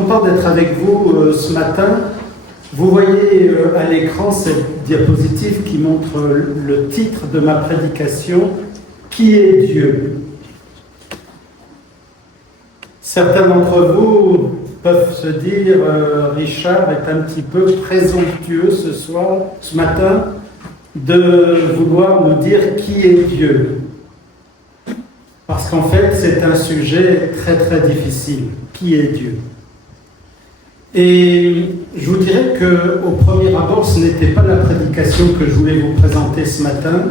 content d'être avec vous ce matin. Vous voyez à l'écran cette diapositive qui montre le titre de ma prédication, « Qui est Dieu ?» Certains d'entre vous peuvent se dire Richard est un petit peu présomptueux ce matin, de vouloir nous dire qui est Dieu. Parce qu'en fait, c'est un sujet très très difficile. Qui est Dieu? Et je vous dirais qu'au premier abord, ce n'était pas la prédication que je voulais vous présenter ce matin,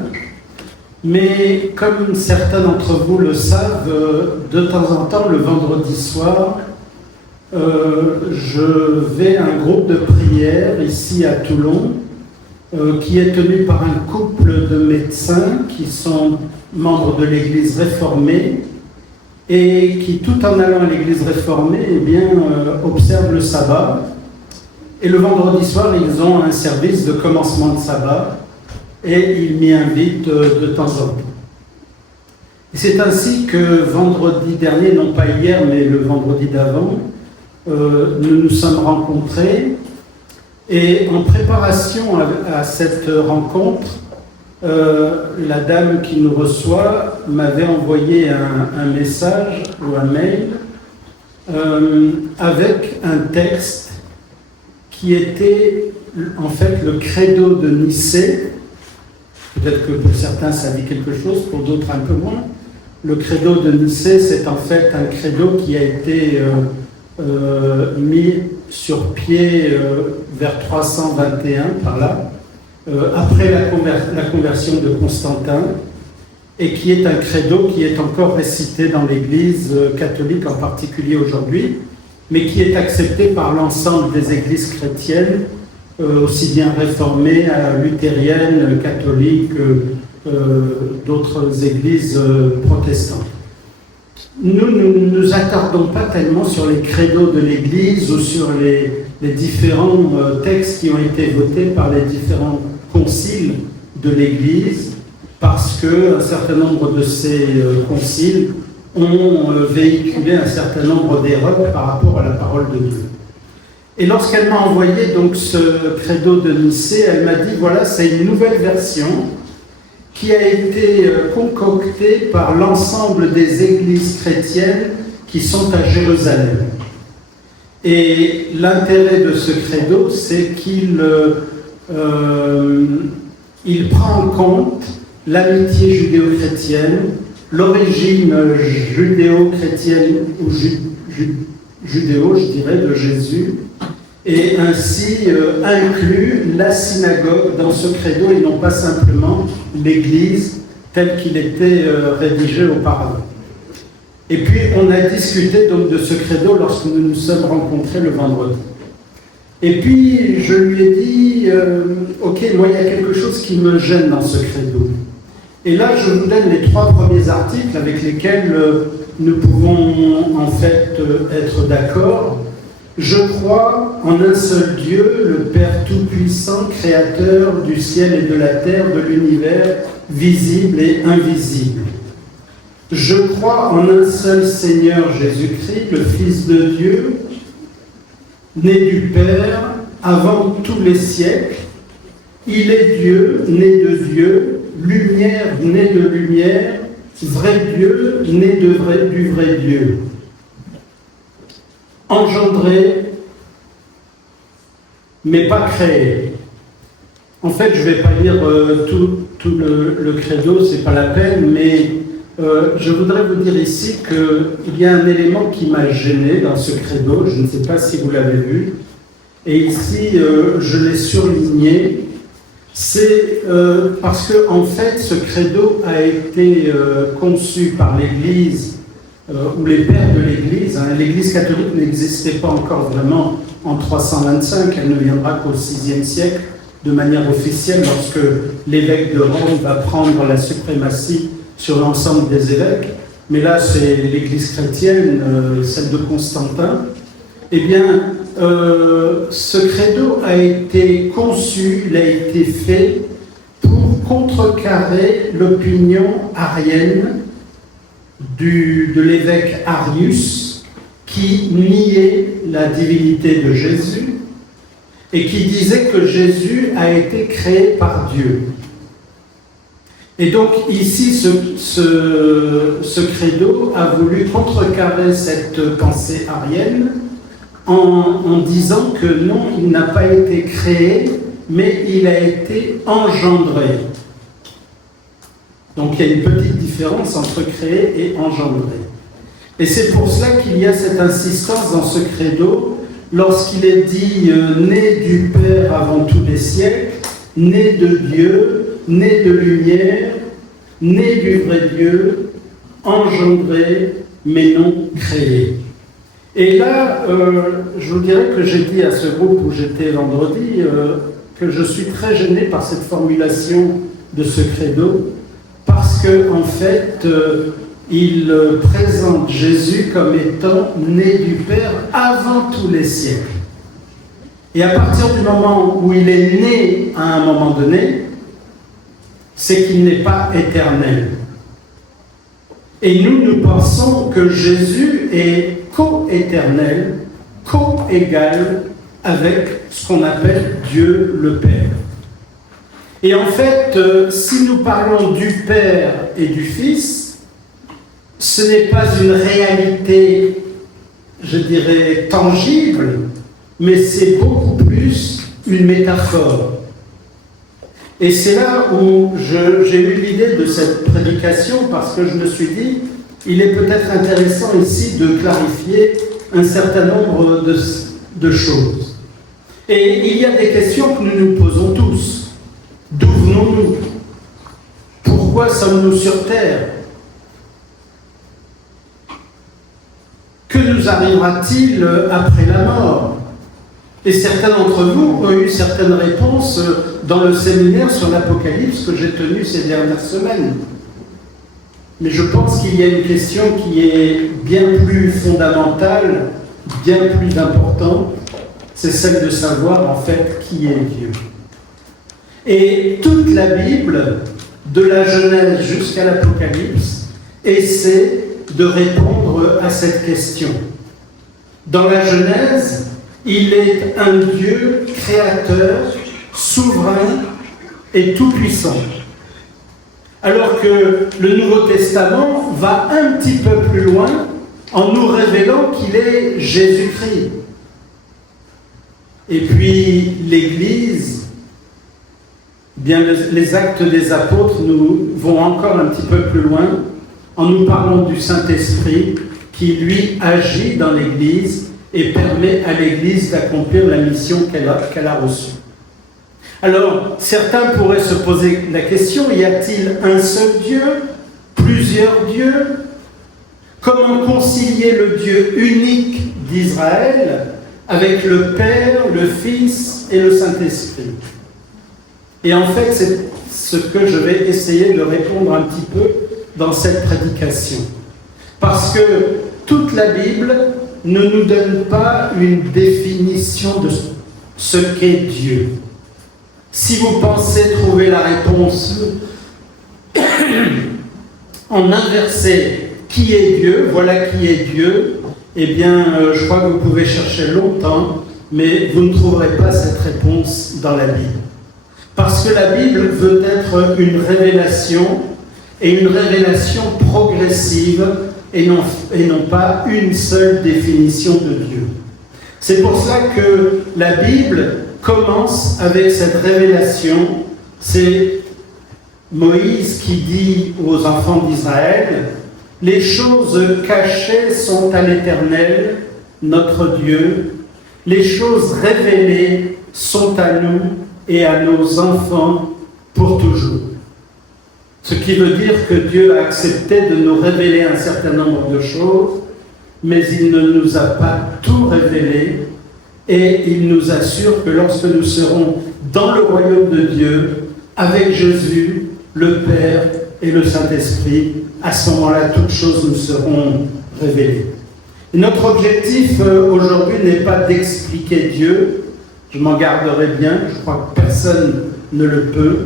mais comme certains d'entre vous le savent, de temps en temps, le vendredi soir, je vais à un groupe de prière ici à Toulon, qui est tenu par un couple de médecins qui sont membres de l'Église réformée et qui, tout en allant à l'Église réformée, observent le sabbat. Et le vendredi soir, ils ont un service de commencement de sabbat et ils m'y invitent de temps en temps. Et c'est ainsi que vendredi dernier, non pas hier, mais le vendredi d'avant, nous nous sommes rencontrés. Et en préparation à cette rencontre, la dame qui nous reçoit m'avait envoyé un message ou un mail avec un texte qui était en fait le credo de Nicée. Peut-être que pour certains ça dit quelque chose, pour d'autres un peu moins. Le credo de Nicée, c'est en fait un credo qui a été mis sur pied vers 321 par là, après la conversion de Constantin, et qui est un credo qui est encore récité dans l'Église catholique en particulier aujourd'hui, mais qui est accepté par l'ensemble des églises chrétiennes, aussi bien réformées, luthériennes, catholiques, d'autres églises protestantes. Nous ne nous attardons pas tellement sur les credos de l'Église ou sur les différents textes qui ont été votés par les différents conciles de l'Église, parce qu'un certain nombre de ces conciles ont véhiculé un certain nombre d'erreurs par rapport à la parole de Dieu. Et lorsqu'elle m'a envoyé donc ce credo de Nicée, elle m'a dit, voilà, c'est une nouvelle version qui a été concoctée par l'ensemble des églises chrétiennes qui sont à Jérusalem. Et l'intérêt de ce credo, c'est qu'il prend en compte l'amitié judéo-chrétienne, l'origine judéo-chrétienne ou judéo, je dirais, de Jésus, et ainsi inclut la synagogue dans ce credo et non pas simplement l'Église telle qu'il était rédigé auparavant. Et puis on a discuté donc de ce credo lorsque nous nous sommes rencontrés le vendredi. Et puis je lui ai dit, ok, moi il y a quelque chose qui me gêne dans ce credo. Et là je vous donne les 3 premiers articles avec lesquels nous pouvons en fait être d'accord. Je crois en un seul Dieu, le Père Tout-Puissant, Créateur du ciel et de la terre, de l'univers, visible et invisible. Je crois en un seul Seigneur Jésus-Christ, le Fils de Dieu, né du Père avant tous les siècles. Il est Dieu, né de Dieu, lumière, né de lumière, vrai Dieu, né du vrai Dieu. Engendré, mais pas créé. En fait, je ne vais pas lire tout le credo, c'est pas la peine, mais je voudrais vous dire ici qu'il y a un élément qui m'a gêné dans ce credo, je ne sais pas si vous l'avez vu, et ici je l'ai surligné, c'est parce que en fait ce credo a été conçu par l'Église, ou les pères de l'Église. L'Église catholique n'existait pas encore vraiment en 325, elle ne viendra qu'au VIe siècle de manière officielle lorsque l'évêque de Rome va prendre la suprématie sur l'ensemble des évêques. Mais là, c'est l'Église chrétienne, celle de Constantin. Eh bien, ce credo a été conçu, il a été fait pour contrecarrer l'opinion arienne de l'évêque Arius qui niait la divinité de Jésus et qui disait que Jésus a été créé par Dieu. Et donc ici, ce credo a voulu contrecarrer cette pensée arienne en disant que non, il n'a pas été créé, mais il a été engendré. Donc il y a une petite différence entre créer et engendrer. Et c'est pour cela qu'il y a cette insistance dans ce credo, lorsqu'il est dit né du Père avant tous les siècles, né de Dieu, né de lumière, né du vrai Dieu, engendré, mais non créé. Et là, je vous dirais que j'ai dit à ce groupe où j'étais vendredi que je suis très gêné par cette formulation de ce credo, parce qu'en fait, il présente Jésus comme étant né du Père avant tous les siècles. Et à partir du moment où il est né à un moment donné, c'est qu'il n'est pas éternel. Et nous pensons que Jésus est co-éternel, co-égal avec ce qu'on appelle Dieu le Père. Et en fait, si nous parlons du Père et du Fils, ce n'est pas une réalité, je dirais, tangible, mais c'est beaucoup plus une métaphore. Et c'est là où j'ai eu l'idée de cette prédication, parce que je me suis dit, il est peut-être intéressant ici de clarifier un certain nombre de choses. Et il y a des questions que nous nous posons tous. D'où venons-nous? Pourquoi sommes-nous sur Terre? Que nous arrivera-t-il après la mort? Et certains d'entre vous ont eu certaines réponses dans le séminaire sur l'Apocalypse que j'ai tenu ces dernières semaines. Mais je pense qu'il y a une question qui est bien plus fondamentale, bien plus importante, c'est celle de savoir en fait qui est Dieu. Et toute la Bible, de la Genèse jusqu'à l'Apocalypse, essaie de répondre à cette question. Dans la Genèse, il est un Dieu créateur, souverain et tout-puissant. Alors que le Nouveau Testament va un petit peu plus loin en nous révélant qu'il est Jésus-Christ. Et puis l'Église, bien les actes des apôtres nous vont encore un petit peu plus loin en nous parlant du Saint-Esprit qui lui agit dans l'Église et permet à l'Église d'accomplir la mission qu'elle a reçue. Alors, certains pourraient se poser la question, y a-t-il un seul Dieu? Plusieurs dieux? Comment concilier le Dieu unique d'Israël avec le Père, le Fils et le Saint-Esprit? Et en fait, c'est ce que je vais essayer de répondre un petit peu dans cette prédication. Parce que toute la Bible ne nous donne pas une définition de ce qu'est Dieu. Si vous pensez trouver la réponse en un verset, qui est Dieu, voilà qui est Dieu, eh bien, je crois que vous pouvez chercher longtemps, mais vous ne trouverez pas cette réponse dans la Bible. Parce que la Bible veut être une révélation, et une révélation progressive, et non pas une seule définition de Dieu. C'est pour cela que la Bible commence avec cette révélation. C'est Moïse qui dit aux enfants d'Israël, « Les choses cachées sont à l'Éternel, notre Dieu. Les choses révélées sont à nous et à nos enfants pour toujours. » Ce qui veut dire que Dieu a accepté de nous révéler un certain nombre de choses, mais il ne nous a pas tout révélé, et il nous assure que lorsque nous serons dans le royaume de Dieu, avec Jésus, le Père et le Saint-Esprit, à ce moment-là, toutes choses nous seront révélées. Et notre objectif aujourd'hui n'est pas d'expliquer Dieu, je m'en garderai bien, je crois que personne ne le peut,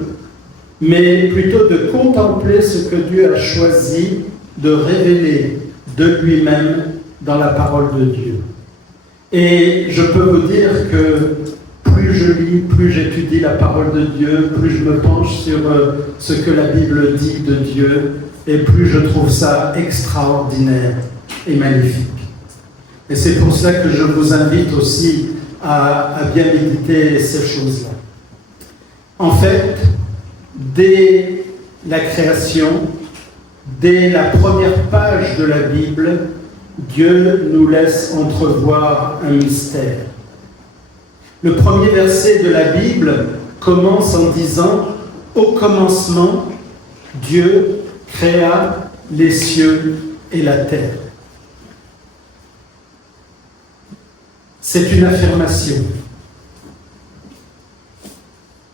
mais plutôt de contempler ce que Dieu a choisi de révéler de lui-même dans la parole de Dieu. Et je peux vous dire que plus je lis, plus j'étudie la parole de Dieu, plus je me penche sur ce que la Bible dit de Dieu, et plus je trouve ça extraordinaire et magnifique. Et c'est pour ça que je vous invite aussi à bien méditer ces choses-là. En fait, dès la création, dès la première page de la Bible, Dieu nous laisse entrevoir un mystère. Le premier verset de la Bible commence en disant « Au commencement, Dieu créa les cieux et la terre ». C'est une affirmation.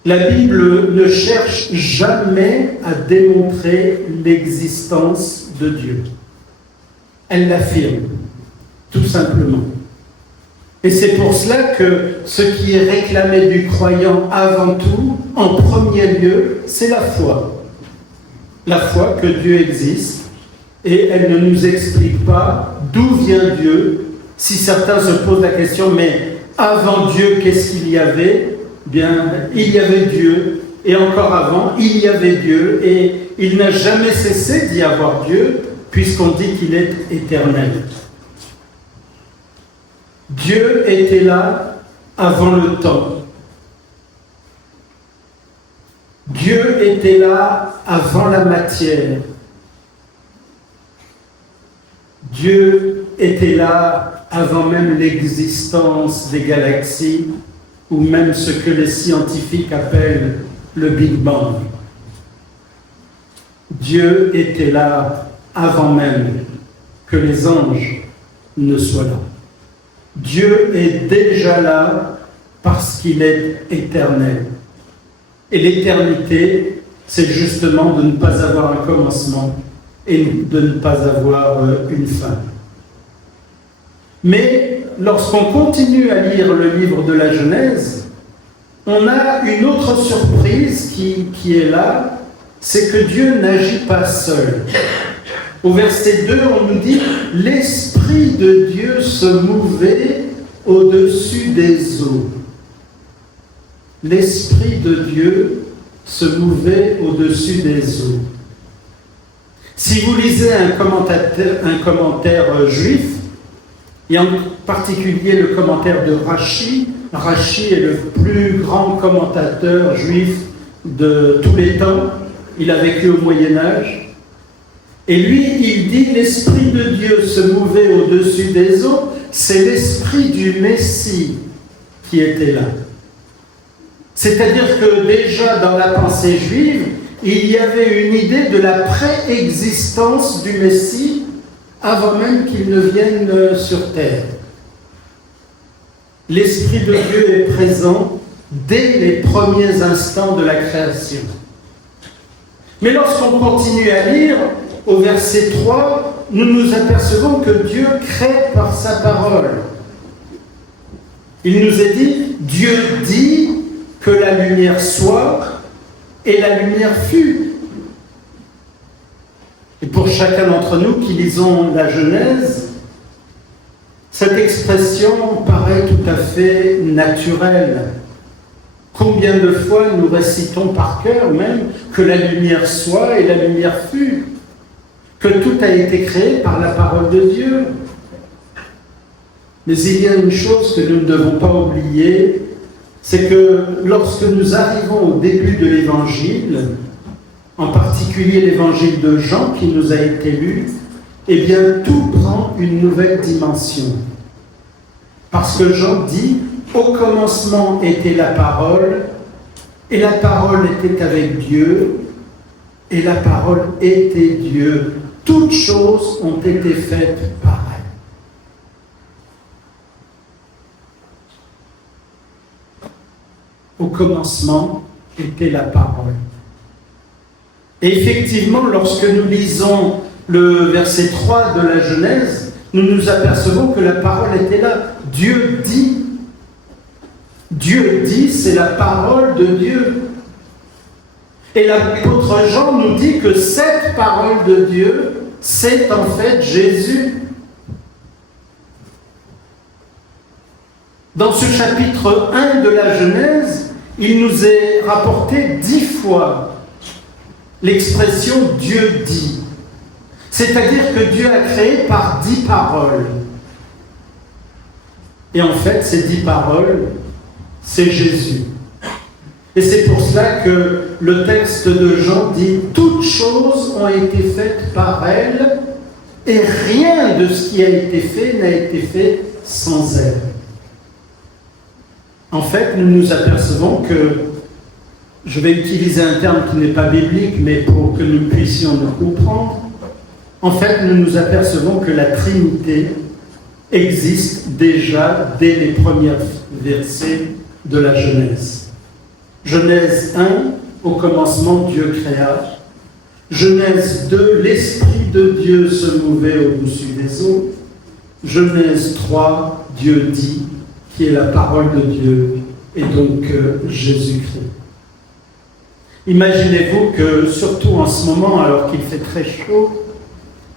La Bible ne cherche jamais à démontrer l'existence de Dieu. Elle l'affirme, tout simplement. Et c'est pour cela que ce qui est réclamé du croyant avant tout, en premier lieu, c'est la foi. La foi que Dieu existe, et elle ne nous explique pas d'où vient Dieu. Si certains se posent la question, mais avant Dieu, qu'est-ce qu'il y avait ? Bien, il y avait Dieu, et encore avant, il y avait Dieu, et il n'a jamais cessé d'y avoir Dieu, puisqu'on dit qu'il est éternel. Dieu était là avant le temps. Dieu était là avant la matière. Dieu était là avant même l'existence des galaxies, ou même ce que les scientifiques appellent le Big Bang. Dieu était là avant même que les anges ne soient là. Dieu est déjà là parce qu'il est éternel. Et l'éternité, c'est justement de ne pas avoir un commencement et de ne pas avoir une fin. Mais lorsqu'on continue à lire le livre de la Genèse, on a une autre surprise qui est là, c'est que Dieu n'agit pas seul. Au verset 2, on nous dit « L'Esprit de Dieu se mouvait au-dessus des eaux. » L'Esprit de Dieu se mouvait au-dessus des eaux. Si vous lisez un commentaire juif, et en particulier le commentaire de Rachi, Rachi est le plus grand commentateur juif de tous les temps, il a vécu au Moyen-Âge, et lui, il dit « L'Esprit de Dieu se mouvait au-dessus des eaux », c'est l'Esprit du Messie qui était là. C'est-à-dire que déjà dans la pensée juive, il y avait une idée de la préexistence du Messie avant même qu'il ne vienne sur terre. L'Esprit de Dieu est présent dès les premiers instants de la création. Mais lorsqu'on continue à lire, au verset 3, nous nous apercevons que Dieu crée par sa parole. Il nous est dit, Dieu dit que la lumière soit, et la lumière fut. Et pour chacun d'entre nous qui lisons la Genèse, cette expression paraît tout à fait naturelle. Combien de fois nous récitons par cœur même que la lumière soit et la lumière fut, que tout a été créé par la parole de Dieu. Mais il y a une chose que nous ne devons pas oublier, c'est que lorsque nous arrivons au début de l'Évangile, en particulier l'Évangile de Jean qui nous a été lu, eh bien tout prend une nouvelle dimension. Parce que Jean dit, au commencement était la parole, et la parole était avec Dieu, et la parole était Dieu. Toutes choses ont été faites par elle. Au commencement était la parole. Et effectivement, lorsque nous lisons le verset 3 de la Genèse, nous nous apercevons que la parole était là. Dieu dit. Dieu dit, c'est la parole de Dieu. Et l'apôtre Jean nous dit que cette parole de Dieu, c'est en fait Jésus. Dans ce chapitre 1 de la Genèse, il nous est rapporté 10 fois l'expression « Dieu dit ». C'est-à-dire que Dieu a créé par 10 paroles. Et en fait, ces 10 paroles, c'est Jésus. Et c'est pour cela que le texte de Jean dit « Toutes choses ont été faites par elle, et rien de ce qui a été fait n'a été fait sans elle. » En fait, nous nous apercevons que, je vais utiliser un terme qui n'est pas biblique, mais pour que nous puissions le comprendre, en fait, nous nous apercevons que la Trinité existe déjà dès les premiers versets de la Genèse. Genèse 1, au commencement, Dieu créa. Genèse 2, l'Esprit de Dieu se mouvait au-dessus des eaux. Genèse 3, Dieu dit, qui est la parole de Dieu, et donc Jésus-Christ. Imaginez-vous que, surtout en ce moment, alors qu'il fait très chaud,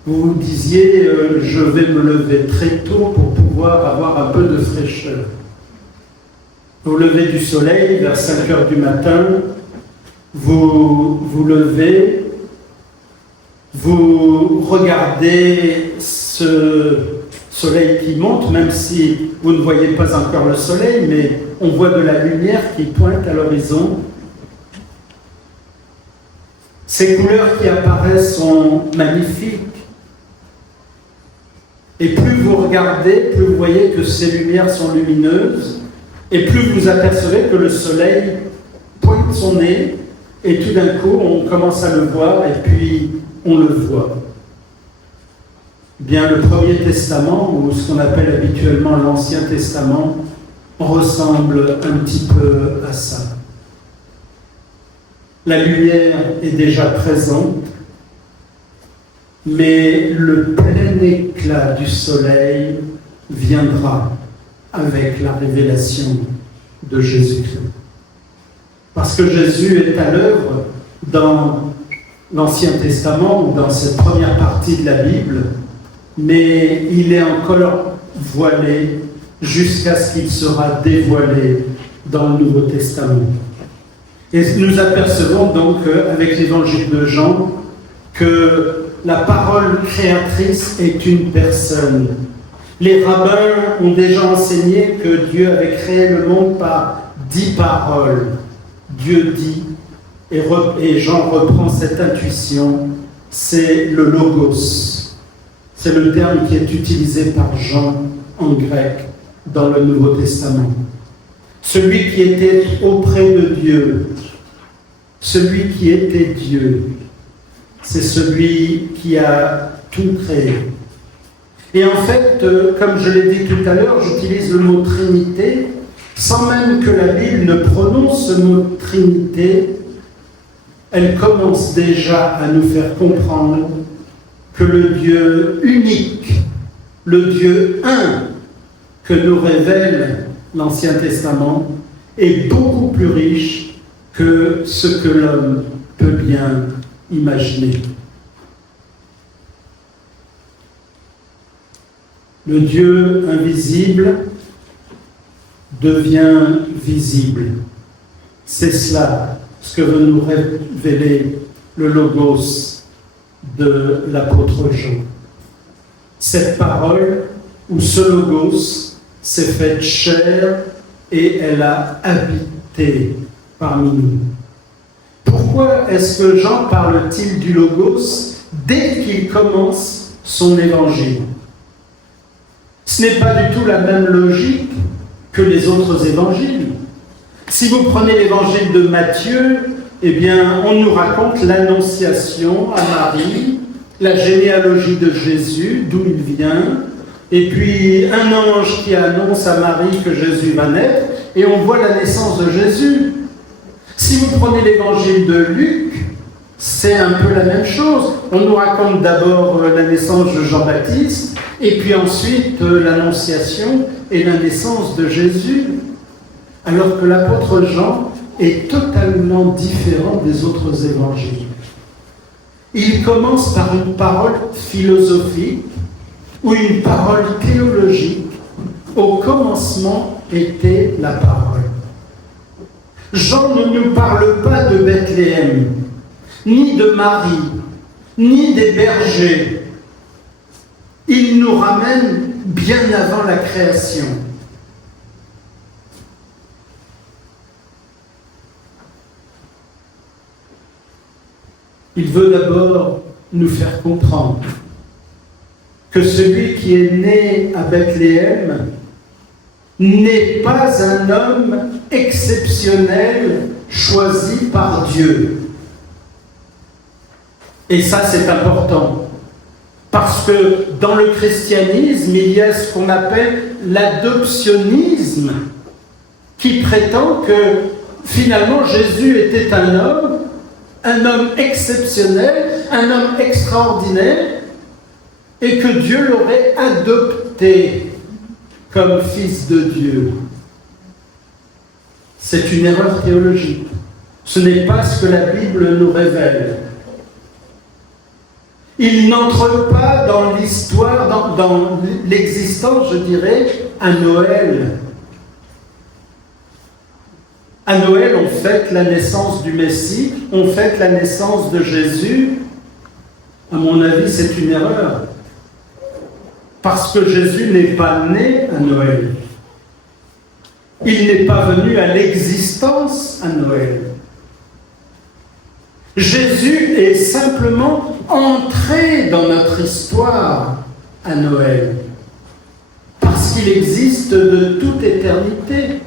vous vous disiez « je vais me lever très tôt pour pouvoir avoir un peu de fraîcheur ». Vous levez du soleil vers 5 heures du matin, vous vous levez, vous regardez ce soleil qui monte, même si vous ne voyez pas encore le soleil, mais on voit de la lumière qui pointe à l'horizon. Ces couleurs qui apparaissent sont magnifiques. Et plus vous regardez, plus vous voyez que ces lumières sont lumineuses, et plus vous apercevez que le soleil pointe son nez, et tout d'un coup, on commence à le voir, et puis on le voit. Bien, le Premier Testament, ou ce qu'on appelle habituellement l'Ancien Testament, ressemble un petit peu à ça. La lumière est déjà présente, mais le plein éclat du soleil viendra avec la révélation de Jésus-Christ. Parce que Jésus est à l'œuvre dans l'Ancien Testament ou dans cette première partie de la Bible, mais il est encore voilé jusqu'à ce qu'il sera dévoilé dans le Nouveau Testament. Et nous apercevons donc avec l'évangile de Jean que la parole créatrice est une personne. Les rabbins ont déjà enseigné que Dieu avait créé le monde par 10 paroles. Dieu dit, et Jean reprend cette intuition, c'est le logos. C'est le terme qui est utilisé par Jean en grec dans le Nouveau Testament. Celui qui était auprès de Dieu, celui qui était Dieu, c'est celui qui a tout créé. Et en fait, comme je l'ai dit tout à l'heure, j'utilise le mot Trinité, sans même que la Bible ne prononce ce mot Trinité, elle commence déjà à nous faire comprendre que le Dieu unique, le Dieu un que nous révèle l'Ancien Testament, est beaucoup plus riche que ce que l'homme peut bien imaginer. Le Dieu invisible devient visible. C'est cela ce que veut nous révéler le logos de l'apôtre Jean. Cette parole, ou ce logos, s'est faite chair et elle a habité parmi nous. Pourquoi est-ce que Jean parle-t-il du logos dès qu'il commence son évangile? Ce n'est pas du tout la même logique que les autres évangiles. Si vous prenez l'évangile de Matthieu, eh bien, on nous raconte l'annonciation à Marie, la généalogie de Jésus, d'où il vient, et puis un ange qui annonce à Marie que Jésus va naître, et on voit la naissance de Jésus. Si vous prenez l'évangile de Luc, c'est un peu la même chose. On nous raconte d'abord la naissance de Jean-Baptiste, et puis ensuite l'annonciation et la naissance de Jésus. Alors que l'apôtre Jean est totalement différent des autres évangiles. Il commence par une parole philosophique ou une parole théologique. Au commencement était la parole. Jean ne nous parle pas de Bethléem, ni de Marie, ni des bergers. Il nous ramène bien avant la création. Il veut d'abord nous faire comprendre que celui qui est né à Bethléem n'est pas un homme exceptionnel choisi par Dieu. Et ça, c'est important. Parce que dans le christianisme, il y a ce qu'on appelle l'adoptionnisme, qui prétend que finalement Jésus était un homme exceptionnel, un homme extraordinaire, et que Dieu l'aurait adopté comme fils de Dieu. C'est une erreur théologique. Ce n'est pas ce que la Bible nous révèle. Il n'entre pas dans l'histoire, dans l'existence, je dirais, à Noël. À Noël, on fête la naissance du Messie, on fête la naissance de Jésus. À mon avis, c'est une erreur. Parce que Jésus n'est pas né à Noël. Il n'est pas venu à l'existence à Noël. Jésus est simplement entré dans notre histoire à Noël. Parce qu'il existe de toute éternité.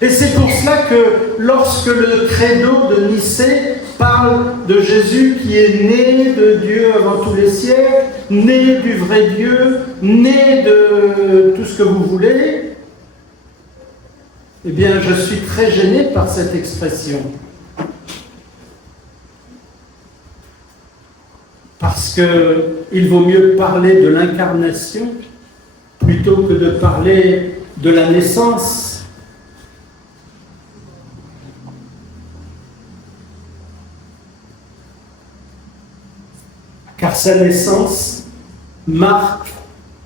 Et c'est pour cela que lorsque le credo de Nicée parle de Jésus qui est né de Dieu avant tous les siècles, né du vrai Dieu, né de tout ce que vous voulez, eh bien je suis très gêné par cette expression. Parce qu'il vaut mieux parler de l'incarnation plutôt que de parler de la naissance. Car sa naissance marque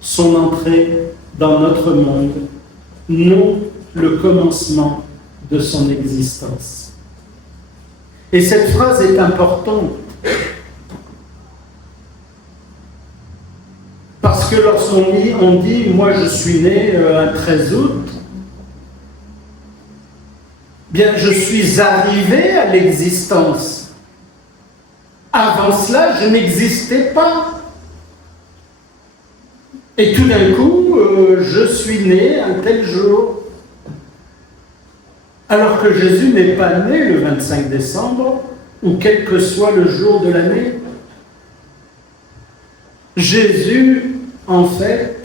son entrée dans notre monde, non le commencement de son existence. Et cette phrase est importante, parce que lorsqu'on dit « moi je suis né un 13 août », bien je suis arrivé à l'existence. Avant cela, je n'existais pas. Et tout d'un coup, je suis né un tel jour. Alors que Jésus n'est pas né le 25 décembre, ou quel que soit le jour de l'année. Jésus, en fait,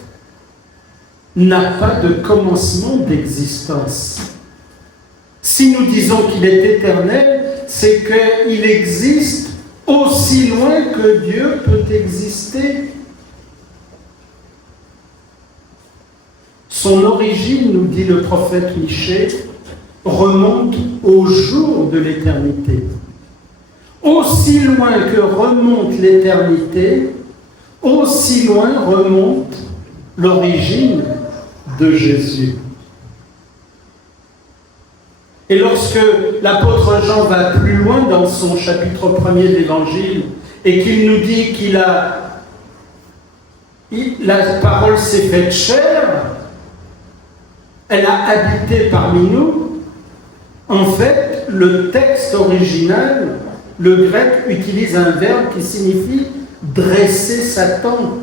n'a pas de commencement d'existence. Si nous disons qu'il est éternel, c'est qu'il existe aussi loin que Dieu peut exister. Son origine, nous dit le prophète Michée, remonte au jour de l'éternité. Aussi loin que remonte l'éternité, aussi loin remonte l'origine de Jésus. Et lorsque l'apôtre Jean va plus loin dans son chapitre 1er de l'Évangile et qu'il nous dit la parole s'est faite chair, elle a habité parmi nous, en fait, le texte original, le grec utilise un verbe qui signifie dresser sa tente.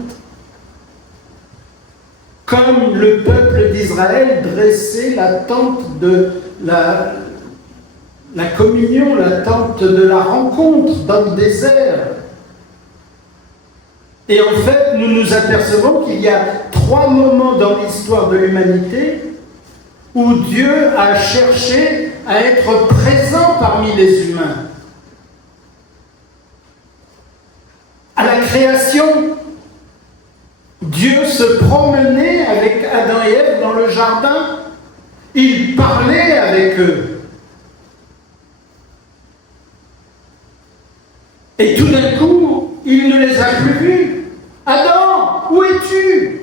Comme le peuple d'Israël dressait la tente de la communion, la tente de la rencontre dans le désert. Et en fait, nous nous apercevons qu'il y a 3 moments dans l'histoire de l'humanité où Dieu a cherché à être présent parmi les humains. À la création, Dieu se promenait avec Adam et Ève dans le jardin. Il parlait avec eux. Et tout d'un coup, il ne les a plus vus. Adam, où es-tu?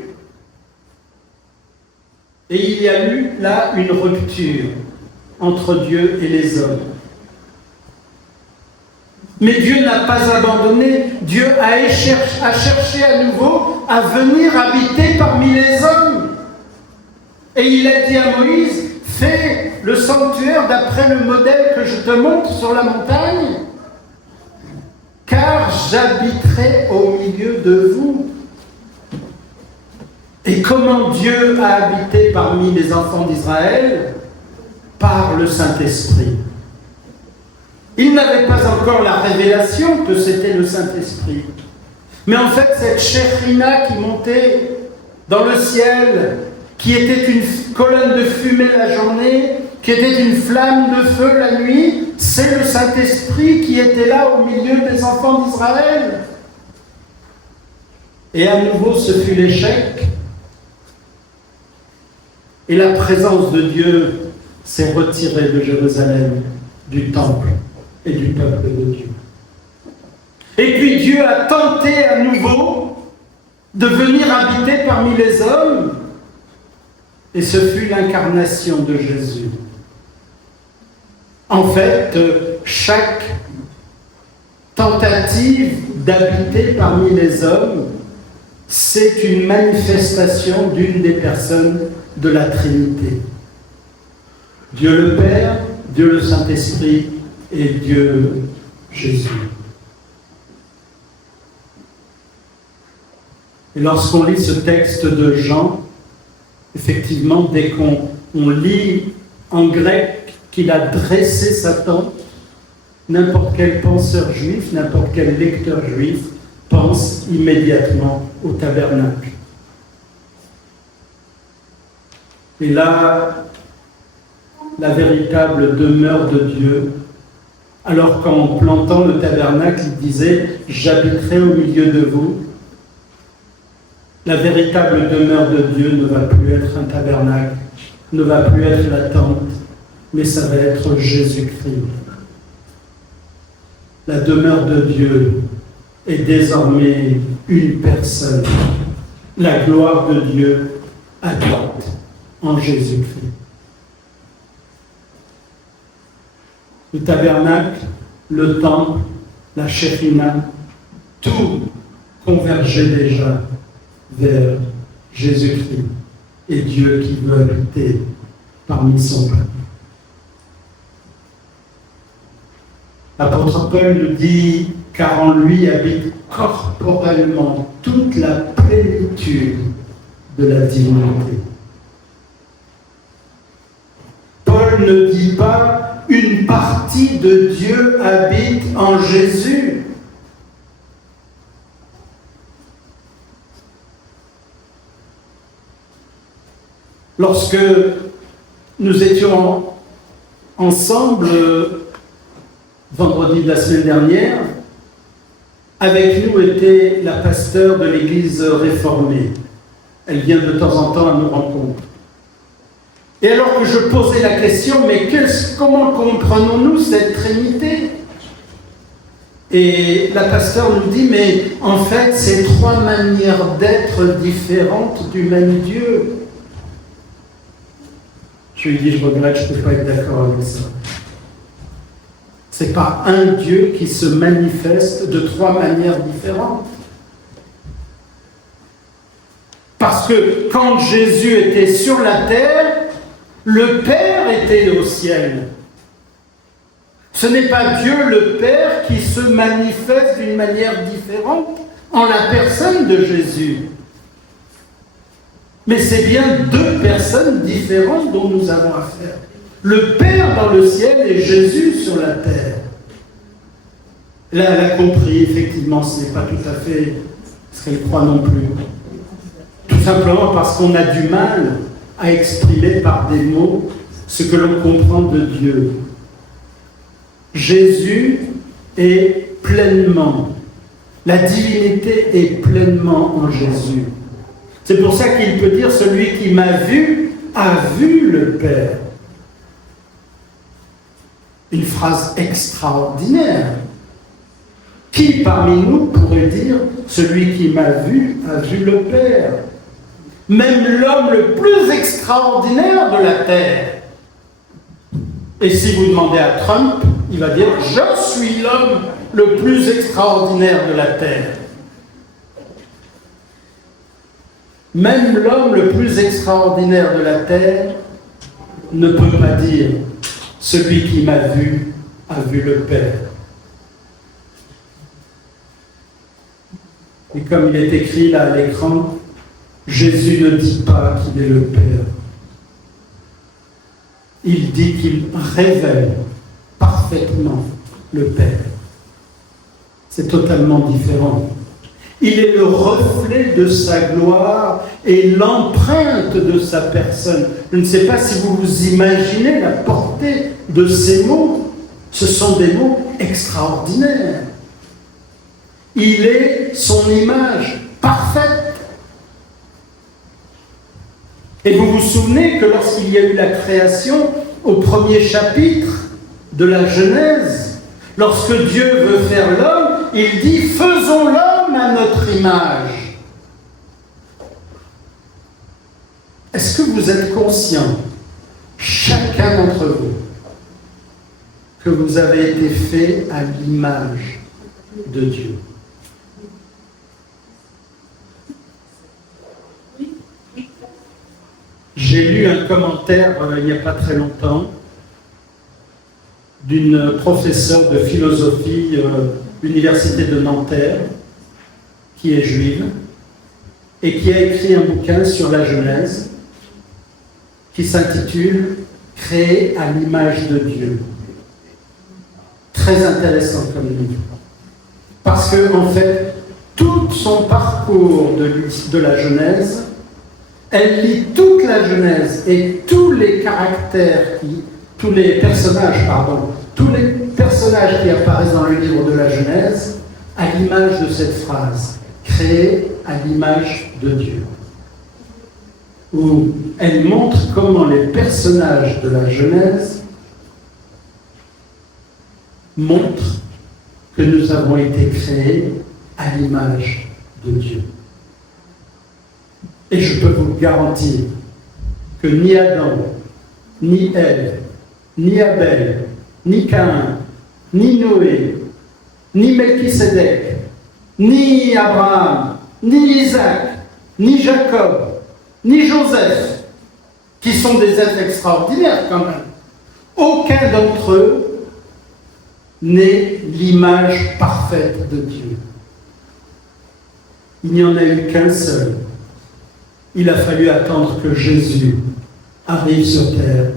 Et il y a eu là une rupture entre Dieu et les hommes. Mais Dieu n'a pas abandonné. Dieu a cherché à nouveau à venir habiter parmi les hommes. Et il a dit à Moïse, fais le sanctuaire d'après le modèle que je te montre sur la montagne, car j'habiterai au milieu de vous. Et comment Dieu a habité parmi les enfants d'Israël? Par le Saint-Esprit. Il n'avait pas encore la révélation que c'était le Saint-Esprit. Mais en fait, cette Shekhina qui montait dans le ciel, qui était une colonne de fumée la journée, qui était une flamme de feu la nuit, c'est le Saint-Esprit qui était là au milieu des enfants d'Israël. Et à nouveau, ce fut l'échec. Et la présence de Dieu s'est retirée de Jérusalem, du temple et du peuple de Dieu. Et puis Dieu a tenté à nouveau de venir habiter parmi les hommes, et ce fut l'incarnation de Jésus. En fait, chaque tentative d'habiter parmi les hommes, c'est une manifestation d'une des personnes de la Trinité. Dieu le Père, Dieu le Saint-Esprit et Dieu Jésus. Et lorsqu'on lit ce texte de Jean, effectivement, dès qu'on lit en grec qu'il a dressé sa tente, n'importe quel penseur juif, n'importe quel lecteur juif pense immédiatement au tabernacle. Et là, la véritable demeure de Dieu, alors qu'en plantant le tabernacle, il disait « J'habiterai au milieu de vous », la véritable demeure de Dieu ne va plus être un tabernacle, ne va plus être la tente, mais ça va être Jésus-Christ. La demeure de Dieu est désormais une personne. La gloire de Dieu habite en Jésus-Christ. Le tabernacle, le temple, la Shekhina, tout convergeait déjà vers Jésus-Christ et Dieu qui veut habiter parmi son peuple. L'apôtre Paul nous dit, car en lui habite corporellement toute la plénitude de la divinité. Paul ne dit pas une partie de Dieu habite en Jésus. Lorsque nous étions ensemble vendredi de la semaine dernière, avec nous était la pasteure de l'église réformée. Elle vient de temps en temps à nos rencontres. Et alors que je posais la question, mais comment comprenons-nous cette Trinité? Et la pasteure nous dit, mais en fait, c'est trois manières d'être différentes du même Dieu. Je lui dis, je regrette, je ne peux pas être d'accord avec ça. Ce n'est pas un Dieu qui se manifeste de trois manières différentes. Parce que quand Jésus était sur la terre, le Père était au ciel. Ce n'est pas Dieu le Père qui se manifeste d'une manière différente en la personne de Jésus. Mais c'est bien deux personnes différentes dont nous avons affaire. Le Père dans le ciel et Jésus sur la terre. Là, elle a compris, effectivement, ce n'est pas tout à fait ce qu'elle croit non plus. Tout simplement parce qu'on a du mal à exprimer par des mots ce que l'on comprend de Dieu. Jésus est pleinement, la divinité est pleinement en Jésus. C'est pour ça qu'il peut dire « Celui qui m'a vu a vu le Père ». Une phrase extraordinaire. Qui parmi nous pourrait dire « Celui qui m'a vu a vu le Père » même l'homme le plus extraordinaire de la terre. Et si vous demandez à Trump, il va dire « Je suis l'homme le plus extraordinaire de la terre ». Même l'homme le plus extraordinaire de la terre ne peut pas dire « Celui qui m'a vu a vu le Père ». Et comme il est écrit là à l'écran, Jésus ne dit pas qu'il est le Père. Il dit qu'il révèle parfaitement le Père. C'est totalement différent. Il est le reflet de sa gloire et l'empreinte de sa personne. Je ne sais pas si vous vous imaginez la portée de ces mots. Ce sont des mots extraordinaires. Il est son image parfaite. Et vous vous souvenez que lorsqu'il y a eu la création, au premier chapitre de la Genèse, lorsque Dieu veut faire l'homme, il dit « Faisons l'homme à notre image ». Est-ce que vous êtes conscient, chacun d'entre vous, que vous avez été fait à l'image de Dieu? J'ai lu un commentaire il n'y a pas très longtemps d'une professeure de philosophie l'université de Nanterre, qui est juive, et qui a écrit un bouquin sur la Genèse, qui s'intitule « Créé à l'image de Dieu ». Très intéressant comme livre. Parce que, en fait, tout son parcours de la Genèse, elle lit toute la Genèse et tous les personnages qui apparaissent dans le livre de la Genèse à l'image de cette phrase, créé à l'image de Dieu. Où elle montre comment les personnages de la Genèse montrent que nous avons été créés à l'image de Dieu. Et je peux vous garantir que ni Adam, ni Ève, ni Abel, ni Caïn, ni Noé, ni Melchisédek, ni Abraham, ni Isaac, ni Jacob, ni Joseph, qui sont des êtres extraordinaires quand même, aucun d'entre eux n'est l'image parfaite de Dieu. Il n'y en a eu qu'un seul. Il a fallu attendre que Jésus arrive sur terre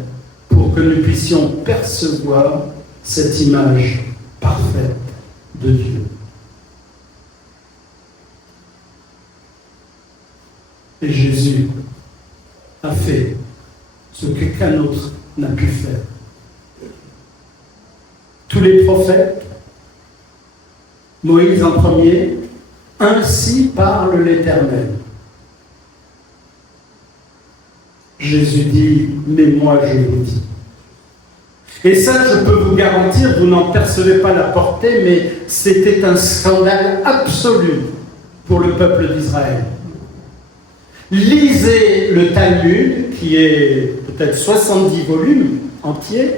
pour que nous puissions percevoir cette image parfaite de Dieu. Et Jésus a fait ce qu'aucun autre n'a pu faire. Tous les prophètes, Moïse en premier, ainsi parle l'Éternel. Jésus dit, mais moi je vous dis. Et ça, je peux vous garantir, vous n'en percevez pas la portée, mais c'était un scandale absolu pour le peuple d'Israël. Lisez le Talmud, qui est peut-être 70 volumes entiers,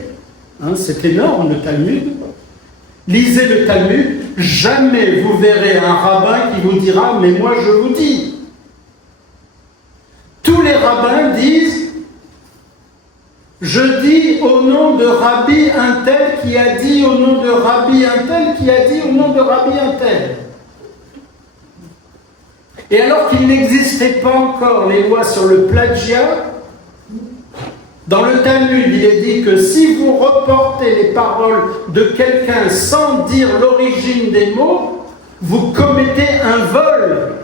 c'est énorme le Talmud. Lisez le Talmud, jamais vous verrez un rabbin qui vous dira « mais moi je vous dis ». Tous les rabbins disent « je dis au nom de Rabbi un tel qui a dit au nom de Rabbi un tel qui a dit au nom de Rabbi un tel ». Et alors qu'il n'existait pas encore les lois sur le plagiat, dans le Talmud, il est dit que si vous reportez les paroles de quelqu'un sans dire l'origine des mots, vous commettez un vol.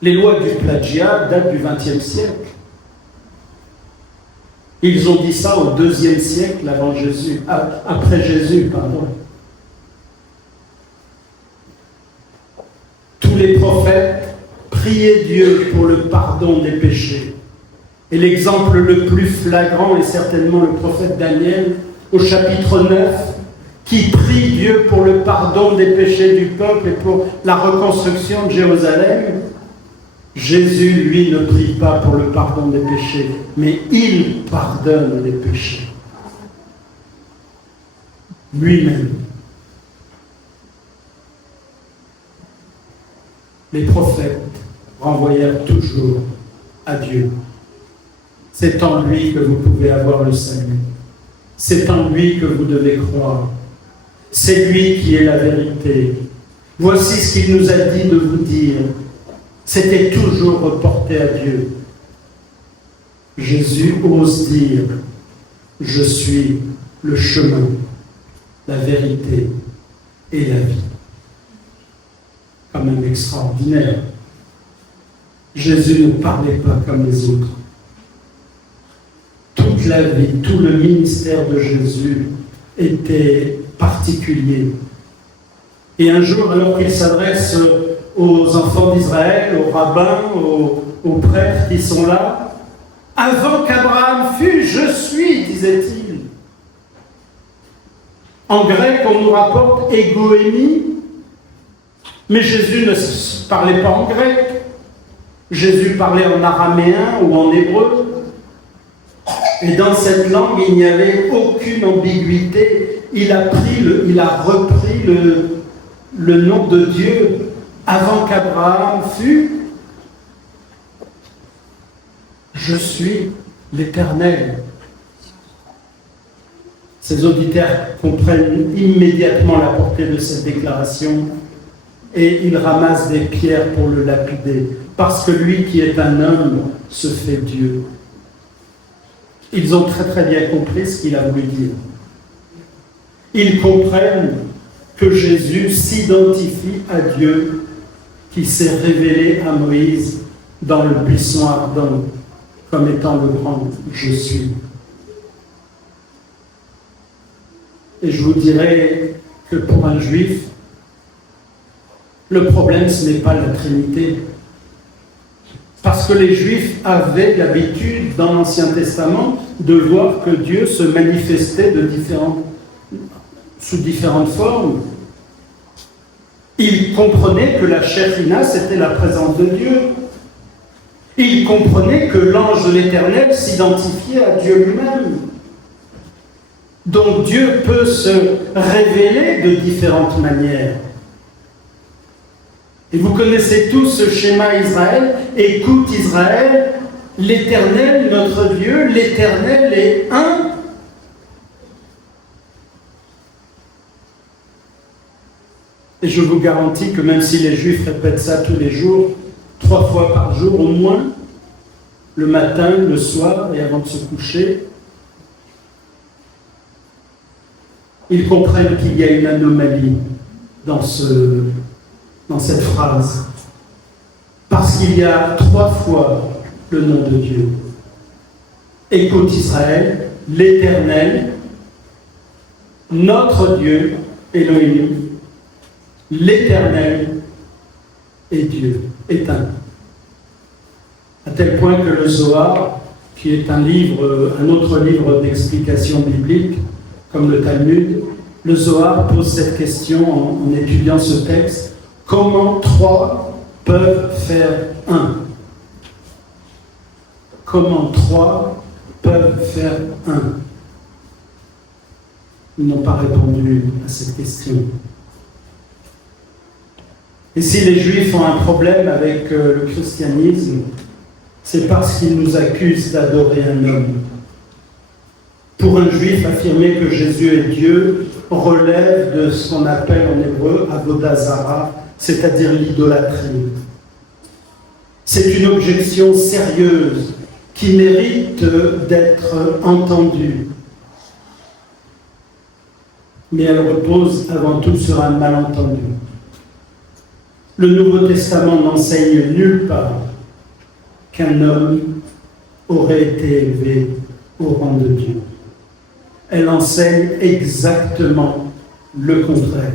Les lois du plagiat datent du XXe siècle. Ils ont dit ça au IIe siècle après Jésus, pardon. Tous les prophètes priaient Dieu pour le pardon des péchés. Et l'exemple le plus flagrant est certainement le prophète Daniel, au chapitre 9, qui prie Dieu pour le pardon des péchés du peuple et pour la reconstruction de Jérusalem, Jésus, lui, ne prie pas pour le pardon des péchés, mais il pardonne les péchés. Lui-même. Les prophètes renvoyèrent toujours à Dieu. C'est en lui que vous pouvez avoir le salut. C'est en lui que vous devez croire. C'est lui qui est la vérité. Voici ce qu'il nous a dit de vous dire. C'était toujours reporté à Dieu. Jésus ose dire, je suis le chemin, la vérité et la vie. Quand même extraordinaire. Jésus ne parlait pas comme les autres. Toute la vie, tout le ministère de Jésus était particulier. Et un jour, alors qu'il s'adresse aux enfants d'Israël, aux rabbins, aux prêtres qui sont là, « Avant qu'Abraham fût, je suis », disait-il. En grec, on nous rapporte « égoémie », mais Jésus ne parlait pas en grec. Jésus parlait en araméen ou en hébreu. Et dans cette langue, il n'y avait aucune ambiguïté. Il a repris le nom de Dieu avant qu'Abraham fût. Je suis l'Éternel. Ses auditeurs comprennent immédiatement la portée de cette déclaration et ils ramassent des pierres pour le lapider, parce que lui qui est un homme se fait Dieu. Ils ont très très bien compris ce qu'il a voulu dire. Ils comprennent que Jésus s'identifie à Dieu qui s'est révélé à Moïse dans le buisson ardent comme étant le grand « Je suis ». Et je vous dirais que pour un juif, le problème ce n'est pas la Trinité. Parce que les Juifs avaient l'habitude, dans l'Ancien Testament, de voir que Dieu se manifestait sous différentes formes. Ils comprenaient que la Shekhina, c'était la présence de Dieu. Ils comprenaient que l'ange de l'Éternel s'identifiait à Dieu lui-même. Donc Dieu peut se révéler de différentes manières. Et vous connaissez tous ce schéma Israël. Écoute Israël, l'Éternel, notre Dieu, l'Éternel est un. Et je vous garantis que même si les Juifs répètent ça tous les jours, 3 fois par jour au moins, le matin, le soir et avant de se coucher, ils comprennent qu'il y a une anomalie dans cette phrase. Parce qu'il y a 3 fois le nom de Dieu. Écoute Israël, l'Éternel, notre Dieu, Elohim, l'Éternel est Dieu, est un. À tel point que le Zohar, qui est un autre livre d'explication biblique, comme le Talmud, le Zohar pose cette question en étudiant ce texte. Comment 3 peuvent faire 1 ? Comment 3 peuvent faire 1 ? Ils n'ont pas répondu à cette question. Et si les Juifs ont un problème avec le christianisme, c'est parce qu'ils nous accusent d'adorer un homme. Pour un Juif, affirmer que Jésus est Dieu relève de ce qu'on appelle en hébreu avodah zara, c'est-à-dire l'idolâtrie. C'est une objection sérieuse qui mérite d'être entendue. Mais elle repose avant tout sur un malentendu. Le Nouveau Testament n'enseigne nulle part qu'un homme aurait été élevé au rang de Dieu. Elle enseigne exactement le contraire.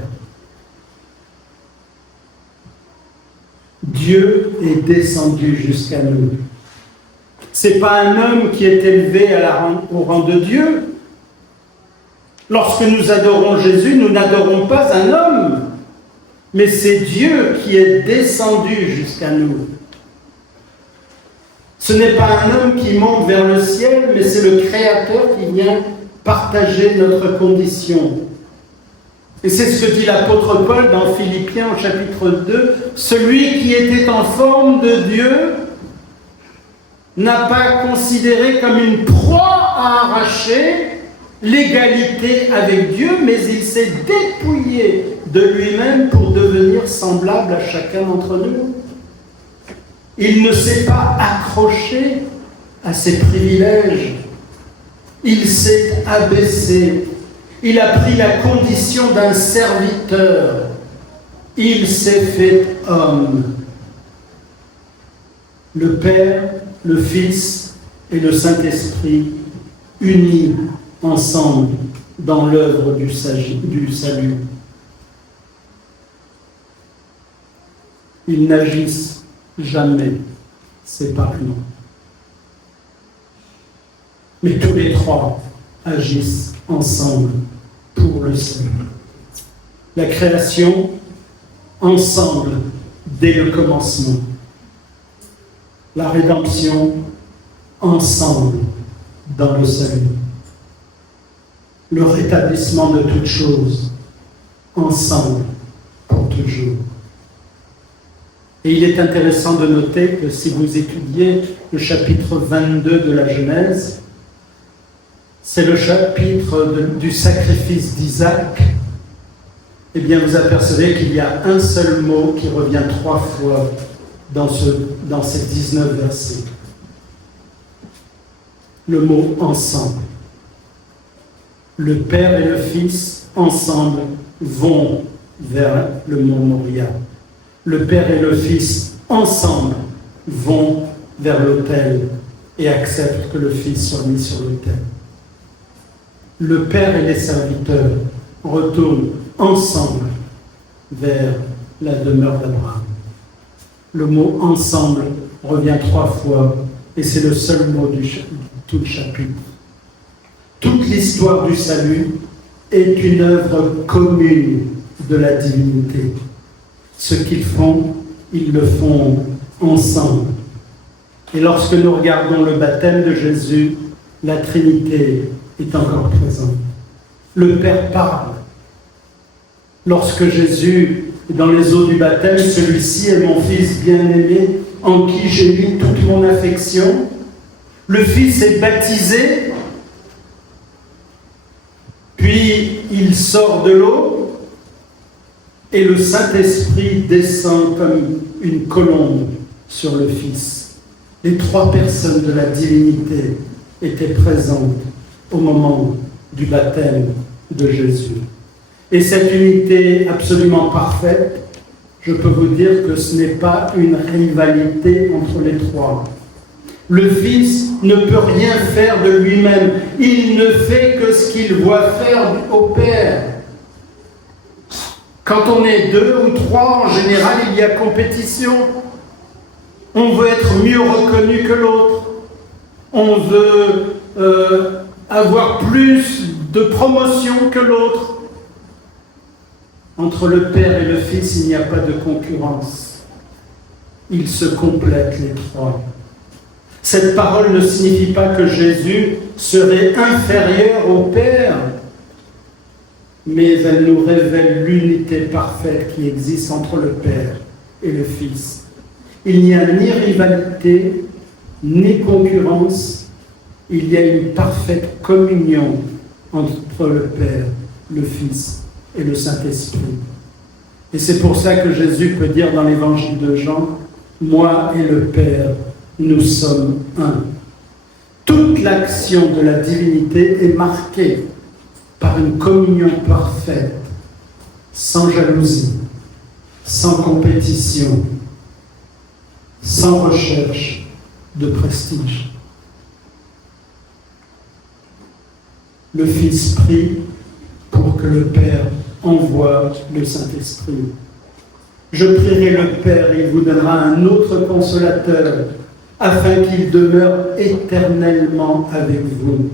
Dieu est descendu jusqu'à nous. Ce n'est pas un homme qui est élevé au rang de Dieu. Lorsque nous adorons Jésus, nous n'adorons pas un homme, mais c'est Dieu qui est descendu jusqu'à nous. Ce n'est pas un homme qui monte vers le ciel, mais c'est le Créateur qui vient partager notre condition. Et c'est ce que dit l'apôtre Paul dans Philippiens au chapitre 2. Celui qui était en forme de Dieu n'a pas considéré comme une proie à arracher l'égalité avec Dieu, mais il s'est dépouillé de lui-même pour devenir semblable à chacun d'entre nous. Il ne s'est pas accroché à ses privilèges. Il s'est abaissé. Il a pris la condition d'un serviteur. Il s'est fait homme. Le Père, le Fils et le Saint-Esprit unis ensemble dans l'œuvre du salut. Ils n'agissent jamais séparément. Mais tous les trois agissent ensemble pour le salut. La création, ensemble, dès le commencement. La rédemption, ensemble, dans le salut. Le rétablissement de toutes choses, ensemble, pour toujours. Et il est intéressant de noter que si vous étudiez le chapitre 22 de la Genèse, c'est le chapitre du sacrifice d'Isaac, eh bien vous apercevez qu'il y a un seul mot qui revient 3 fois dans ces 19 versets. Le mot « ensemble ». Le Père et le Fils, ensemble, vont vers le mont Moria. Le Père et le Fils, ensemble, vont vers l'autel et acceptent que le Fils soit mis sur l'autel. Le Père et les serviteurs retournent ensemble vers la demeure d'Abraham. Le mot « ensemble » revient 3 fois et c'est le seul mot de tout le chapitre. Toute l'histoire du salut est une œuvre commune de la divinité. Ce qu'ils font, ils le font ensemble. Et lorsque nous regardons le baptême de Jésus, la Trinité est encore présente. Le Père parle. Lorsque Jésus est dans les eaux du baptême, celui-ci est mon Fils bien-aimé, en qui j'ai mis toute mon affection. Le Fils est baptisé, puis il sort de l'eau, et le Saint-Esprit descend comme une colombe sur le Fils. Les 3 personnes de la divinité étaient présentes au moment du baptême de Jésus. Et cette unité absolument parfaite, je peux vous dire que ce n'est pas une rivalité entre les 3. Le Fils ne peut rien faire de lui-même. Il ne fait que ce qu'il voit faire au Père. Quand on est 2 ou 3, en général, il y a compétition. On veut être mieux reconnu que l'autre. On veut avoir plus de promotion que l'autre. Entre le Père et le Fils, il n'y a pas de concurrence. Ils se complètent les 3. Cette parole ne signifie pas que Jésus serait inférieur au Père, mais elle nous révèle l'unité parfaite qui existe entre le Père et le Fils. Il n'y a ni rivalité, ni concurrence, il y a une parfaite communion entre le Père, le Fils et le Saint-Esprit. Et c'est pour ça que Jésus peut dire dans l'évangile de Jean, « Moi et le Père, nous sommes un ». Toute l'action de la divinité est marquée par une communion parfaite, sans jalousie, sans compétition, sans recherche de prestige. Le Fils prie pour que le Père envoie le Saint-Esprit. Je prierai le Père, il vous donnera un autre consolateur, afin qu'il demeure éternellement avec vous.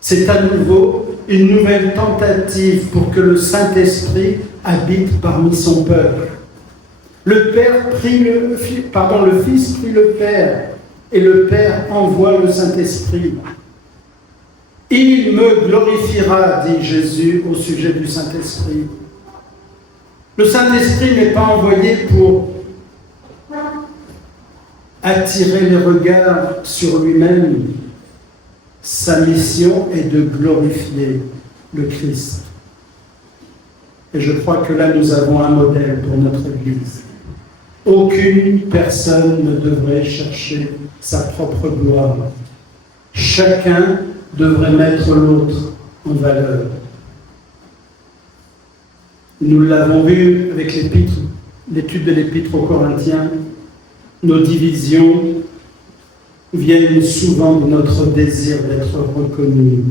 C'est à nouveau une nouvelle tentative pour que le Saint-Esprit habite parmi son peuple. Le Fils prie le Père, et le Père envoie le Saint-Esprit. Il me glorifiera, dit Jésus au sujet du Saint-Esprit. Le Saint-Esprit n'est pas envoyé pour attirer les regards sur lui-même. Sa mission est de glorifier le Christ. Et je crois que là, nous avons un modèle pour notre Église. Aucune personne ne devrait chercher sa propre gloire. Chacun devrait mettre l'autre en valeur. Nous l'avons vu avec l'étude de l'Épître aux Corinthiens. Nos divisions viennent souvent de notre désir d'être reconnus.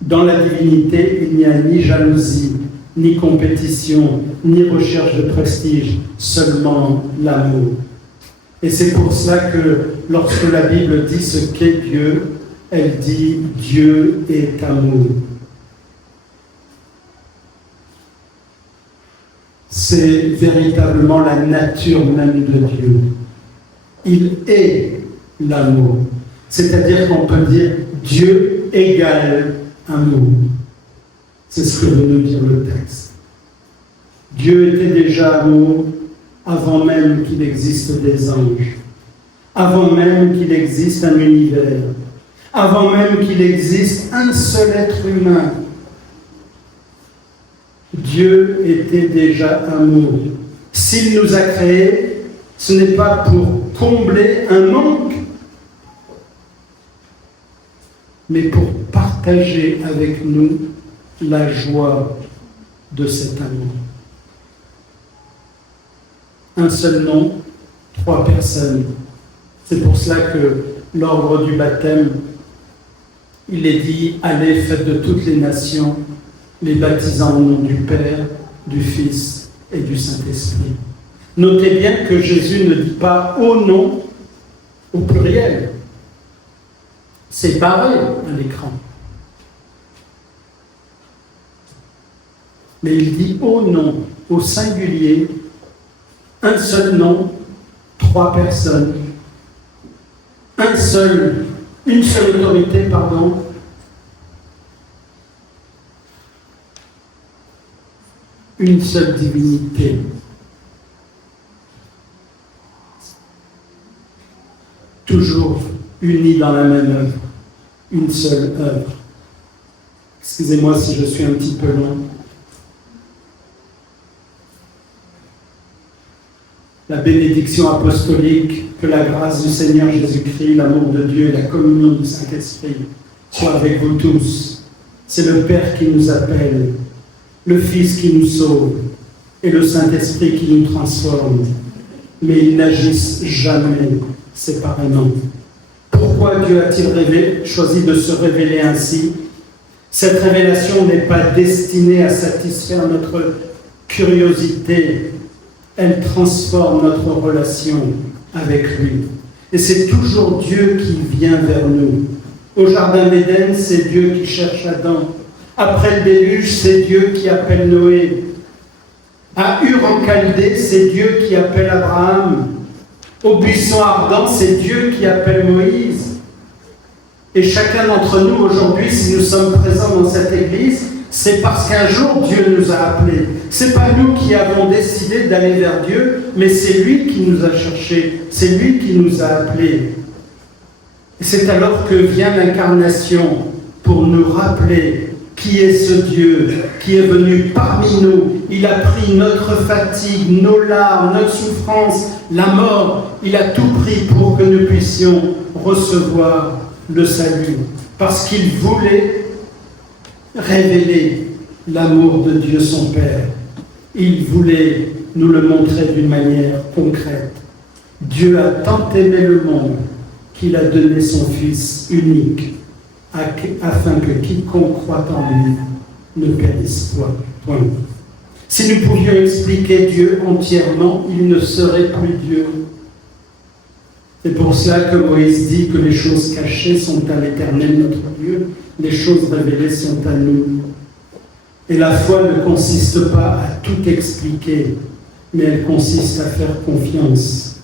Dans la divinité, il n'y a ni jalousie, ni compétition, ni recherche de prestige, seulement l'amour. Et c'est pour cela que lorsque la Bible dit ce qu'est Dieu, elle dit « Dieu est amour ». C'est véritablement la nature même de Dieu. Il est l'amour. C'est-à-dire qu'on peut dire Dieu égale amour. C'est ce que veut nous dire le texte. Dieu était déjà amour avant même qu'il existe des anges, avant même qu'il existe un univers, avant même qu'il existe un seul être humain. Dieu était déjà amour. S'il nous a créés, ce n'est pas pour combler un manque, mais pour partager avec nous la joie de cet amour. Un seul nom, 3 personnes. C'est pour cela que l'ordre du baptême, il est dit « Allez, faites de toutes les nations, les baptisant au nom du Père, du Fils et du Saint-Esprit. » Notez bien que Jésus ne dit pas « au nom » au pluriel, séparé à l'écran. Mais il dit « au nom », au singulier, un seul nom, 3 personnes, une seule autorité, une seule divinité. Toujours unis dans la même œuvre, une seule œuvre. Excusez-moi si je suis un petit peu long. La bénédiction apostolique, que la grâce du Seigneur Jésus-Christ, l'amour de Dieu et la communion du Saint-Esprit soient avec vous tous. C'est le Père qui nous appelle, le Fils qui nous sauve et le Saint-Esprit qui nous transforme. Mais ils n'agissent jamais séparément. Pourquoi Dieu a-t-il choisi de se révéler ainsi? Cette révélation n'est pas destinée à satisfaire notre curiosité. Elle transforme notre relation avec lui. Et c'est toujours Dieu qui vient vers nous. Au Jardin d'Éden, c'est Dieu qui cherche Adam. Après le déluge, c'est Dieu qui appelle Noé. À Ur en Chaldée, c'est Dieu qui appelle Abraham. Au buisson ardent, c'est Dieu qui appelle Moïse. Et chacun d'entre nous aujourd'hui, si nous sommes présents dans cette église, c'est parce qu'un jour Dieu nous a appelés. Ce n'est pas nous qui avons décidé d'aller vers Dieu, mais c'est lui qui nous a cherchés, c'est lui qui nous a appelés. Et c'est alors que vient l'incarnation pour nous rappeler qui est ce Dieu qui est venu parmi nous. Il a pris notre fatigue, nos larmes, notre souffrance, la mort. Il a tout pris pour que nous puissions recevoir le salut. Parce qu'il voulait révéler l'amour de Dieu son Père. Il voulait nous le montrer d'une manière concrète. Dieu a tant aimé le monde qu'il a donné son Fils unique afin que quiconque croit en lui ne périsse point. Si nous pouvions expliquer Dieu entièrement, il ne serait plus Dieu. C'est pour cela que Moïse dit que les choses cachées sont à l'Éternel notre Dieu, les choses révélées sont à nous. Et la foi ne consiste pas à tout expliquer, mais elle consiste à faire confiance.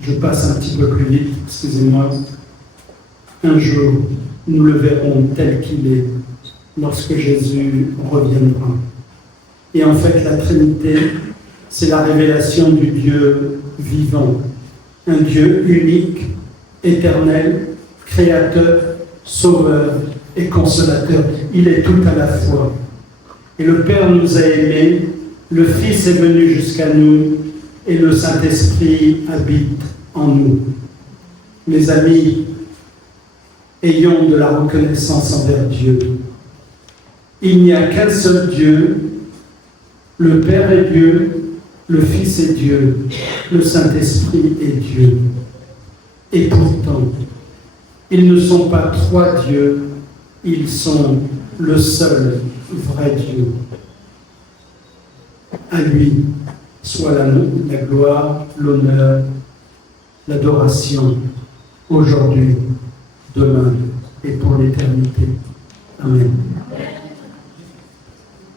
Je passe un petit peu plus vite, excusez-moi. Un jour, nous le verrons tel qu'il est, lorsque Jésus reviendra. Et en fait, la Trinité, c'est la révélation du Dieu vivant, un Dieu unique, éternel, créateur, sauveur et consolateur. Il est tout à la fois. Et le Père nous a aimés, le Fils est venu jusqu'à nous, et le Saint-Esprit habite en nous. Mes amis, ayons de la reconnaissance envers Dieu. Il n'y a qu'un seul Dieu, le Père est Dieu, le Fils est Dieu, le Saint-Esprit est Dieu. Et pourtant, ils ne sont pas trois dieux, ils sont le seul vrai Dieu. À lui soit la gloire, l'honneur, l'adoration, aujourd'hui, demain et pour l'éternité. Amen.